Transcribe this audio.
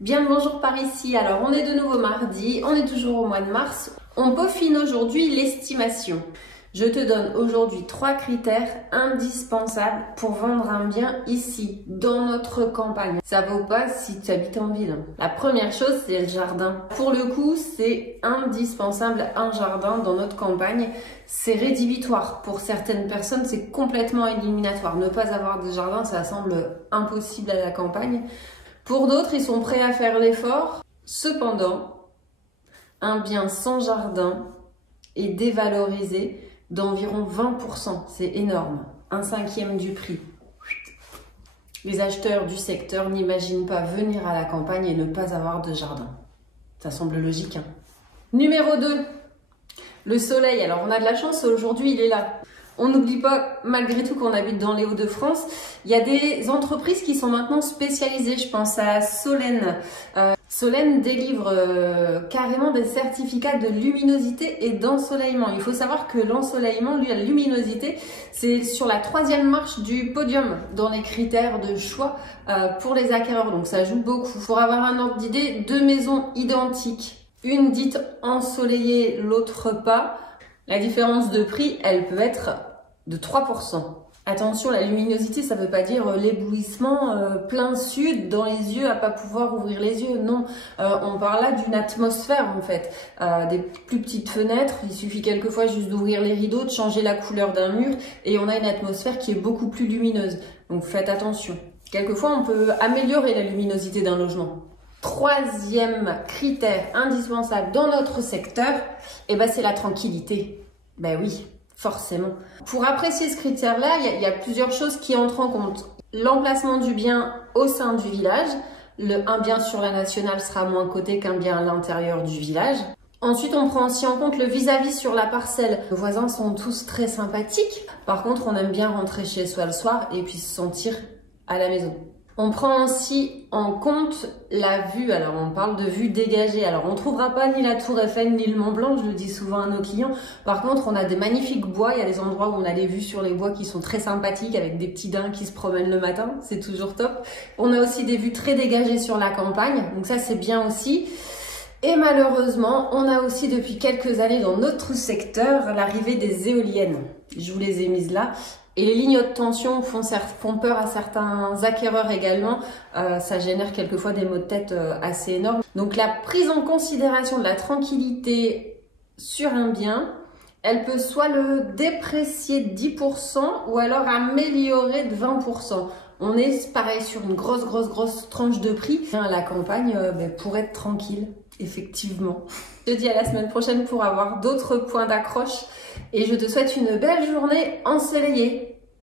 Bien le bonjour par ici, alors on est de nouveau mardi, on est toujours au mois de mars. On peaufine aujourd'hui l'estimation. Je te donne aujourd'hui 3 critères indispensables pour vendre un bien ici, dans notre campagne. Ça vaut pas si tu habites en ville. La première chose, c'est le jardin. Pour le coup, c'est indispensable un jardin dans notre campagne. C'est rédhibitoire. Pour certaines personnes, c'est complètement éliminatoire. Ne pas avoir de jardin, ça semble impossible à la campagne. Pour d'autres, ils sont prêts à faire l'effort. Cependant, un bien sans jardin est dévalorisé d'environ 20%. C'est énorme. 1/5 du prix. Les acheteurs du secteur n'imaginent pas venir à la campagne et ne pas avoir de jardin. Ça semble logique, hein. Numéro 2, le soleil. Alors, on a de la chance, aujourd'hui, il est là. On n'oublie pas, malgré tout, qu'on habite dans les Hauts-de-France. Il y a des entreprises qui sont maintenant spécialisées. Je pense à Solène. Solène délivre carrément des certificats de luminosité et d'ensoleillement. Il faut savoir que l'ensoleillement, lui, la luminosité, c'est sur la 3e marche du podium dans les critères de choix pour les acquéreurs. Donc ça joue beaucoup. Pour avoir un ordre d'idée, 2 maisons identiques, une dite ensoleillée, l'autre pas. La différence de prix, elle peut être de 3%. Attention, la luminosité, ça ne veut pas dire l'éblouissement plein sud dans les yeux à pas pouvoir ouvrir les yeux. Non, on parle là d'une atmosphère en fait. Des plus petites fenêtres, il suffit quelquefois juste d'ouvrir les rideaux, de changer la couleur d'un mur et on a une atmosphère qui est beaucoup plus lumineuse. Donc faites attention. Quelquefois, on peut améliorer la luminosité d'un logement. 3e critère indispensable dans notre secteur, eh ben, c'est la tranquillité. Ben oui, forcément. Pour apprécier ce critère-là, il y a plusieurs choses qui entrent en compte. L'emplacement du bien au sein du village. Un bien sur la nationale sera moins coté qu'un bien à l'intérieur du village. Ensuite, on prend aussi en compte le vis-à-vis sur la parcelle. Les voisins sont tous très sympathiques. Par contre, on aime bien rentrer chez soi le soir et puis se sentir à la maison. On prend aussi en compte la vue. Alors, on parle de vue dégagée. Alors, on ne trouvera pas ni la Tour Eiffel ni le Mont Blanc, je le dis souvent à nos clients. Par contre, on a des magnifiques bois. Il y a des endroits où on a les vues sur les bois qui sont très sympathiques avec des petits daims qui se promènent le matin. C'est toujours top. On a aussi des vues très dégagées sur la campagne. Donc ça, c'est bien aussi. Et malheureusement, on a aussi depuis quelques années dans notre secteur l'arrivée des éoliennes. Je vous les ai mises là. Et les lignes haute tension font peur à certains acquéreurs également. Ça génère quelquefois des maux de tête assez énormes. Donc la prise en considération de la tranquillité sur un bien, elle peut soit le déprécier de 10% ou alors améliorer de 20%. On est pareil sur une grosse tranche de prix. À la campagne, pour être tranquille, effectivement. Je te dis à la semaine prochaine pour avoir d'autres points d'accroche et je te souhaite une belle journée ensoleillée.